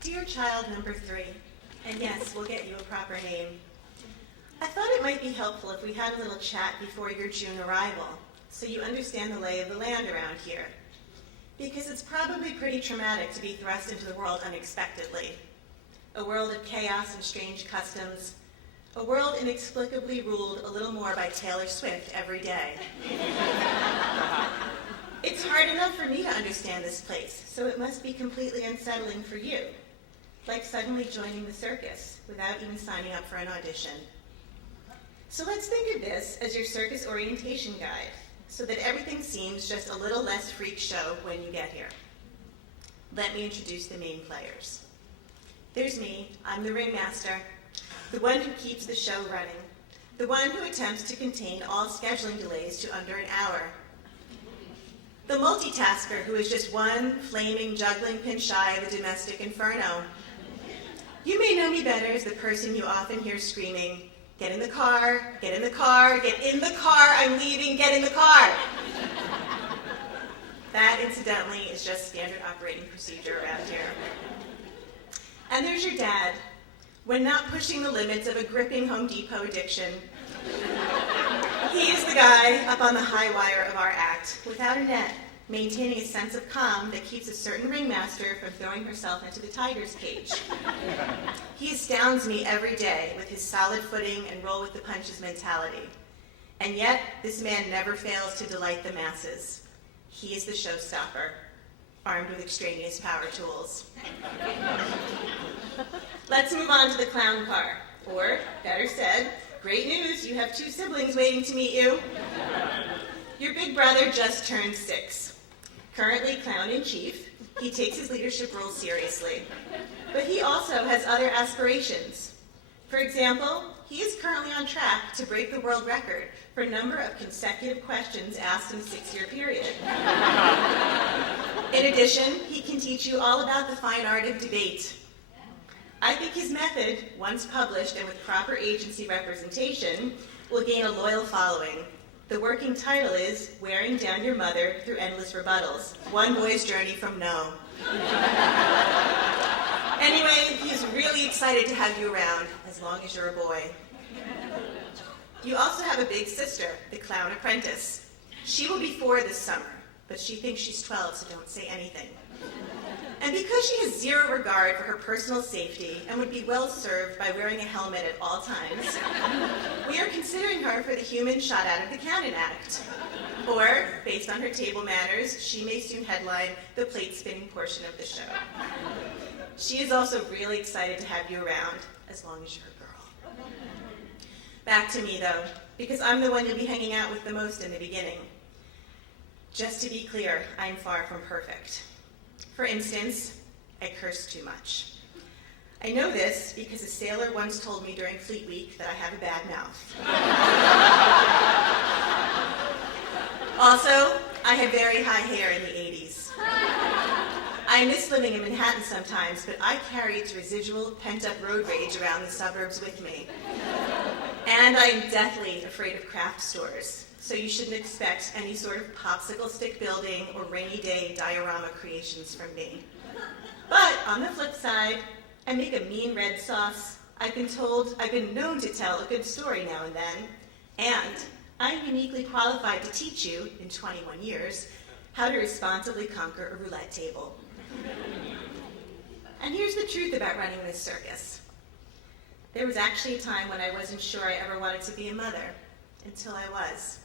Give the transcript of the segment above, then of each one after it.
Dear child number 3, and yes, we'll get you a proper name. I thought it might be helpful if we had a little chat before your June arrival, so you understand the lay of the land around here. Because it's probably pretty traumatic to be thrust into the world unexpectedly. A world of chaos and strange customs. A world inexplicably ruled a little more by Taylor Swift every day. It's hard enough for me to understand this place, so it must be completely unsettling for you. Like suddenly joining the circus without even signing up for an audition. So let's think of this as your circus orientation guide, so that everything seems just a little less freak show when you get here. Let me introduce the main players. There's me, I'm the ringmaster, the one who keeps the show running, the one who attempts to contain all scheduling delays to under an hour. The multitasker who is just one flaming juggling pin shy of a domestic inferno. You may know me better as the person you often hear screaming, "Get in the car, get in the car, get in the car, I'm leaving, get in the car." That, incidentally, is just standard operating procedure around here. And there's your dad, when not pushing the limits of a gripping Home Depot addiction. He is the guy up on the high wire of our act, without a net, maintaining a sense of calm that keeps a certain ringmaster from throwing herself into the tiger's cage. He astounds me every day with his solid footing and roll with the punches mentality. And yet, this man never fails to delight the masses. He is the showstopper, armed with extraneous power tools. Let's move on to the clown car. Or, better said, great news, you have 2 siblings waiting to meet you. Your big brother just turned 6. Currently clown-in-chief, he takes his leadership role seriously. But he also has other aspirations. For example, he is currently on track to break the world record for number of consecutive questions asked in a 6-year period. In addition, he can teach you all about the fine art of debate. I think his method, once published and with proper agency representation, will gain a loyal following. The working title is Wearing Down Your Mother Through Endless Rebuttals, One Boy's Journey from No. Anyway, he's really excited to have you around, as long as you're a boy. You also have a big sister, the clown apprentice. She will be 4 this summer, but she thinks she's 12, so don't say anything. And because she has 0 regard for her personal safety and would be well served by wearing a helmet at all times, we are considering her for the human shot out of the cannon act. Or, based on her table manners, she may soon headline the plate spinning portion of the show. She is also really excited to have you around, as long as you're a girl. Back to me, though, because I'm the one you'll be hanging out with the most in the beginning. Just to be clear, I'm far from perfect. For instance, I curse too much. I know this because a sailor once told me during Fleet Week that I have a bad mouth. Also, I have very high hair in the 80s. I miss living in Manhattan sometimes, but I carry its residual pent-up road rage around the suburbs with me. And I am deathly afraid of craft stores. So you shouldn't expect any sort of popsicle stick building or rainy day diorama creations from me. But on the flip side, I make a mean red sauce. I've been known to tell a good story now and then, and I'm uniquely qualified to teach you, in 21 years, how to responsibly conquer a roulette table. And here's the truth about running this circus. There was actually a time when I wasn't sure I ever wanted to be a mother, until I was.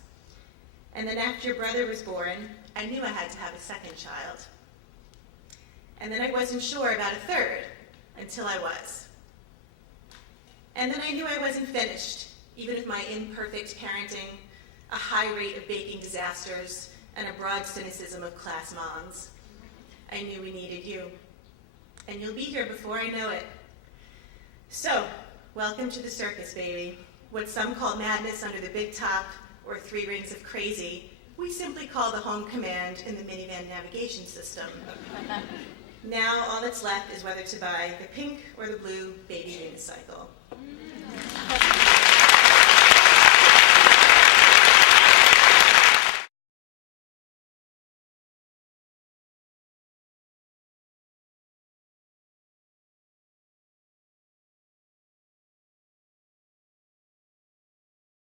And then after your brother was born, I knew I had to have a second child. And then I wasn't sure about a third, until I was. And then I knew I wasn't finished, even with my imperfect parenting, a high rate of baking disasters, and a broad cynicism of class moms. I knew we needed you. And you'll be here before I know it. So, welcome to the circus, baby. What some call madness under the big top, or 3 rings of crazy, we simply call the home command in the minivan navigation system. Now all that's left is whether to buy the pink or the blue baby unicycle.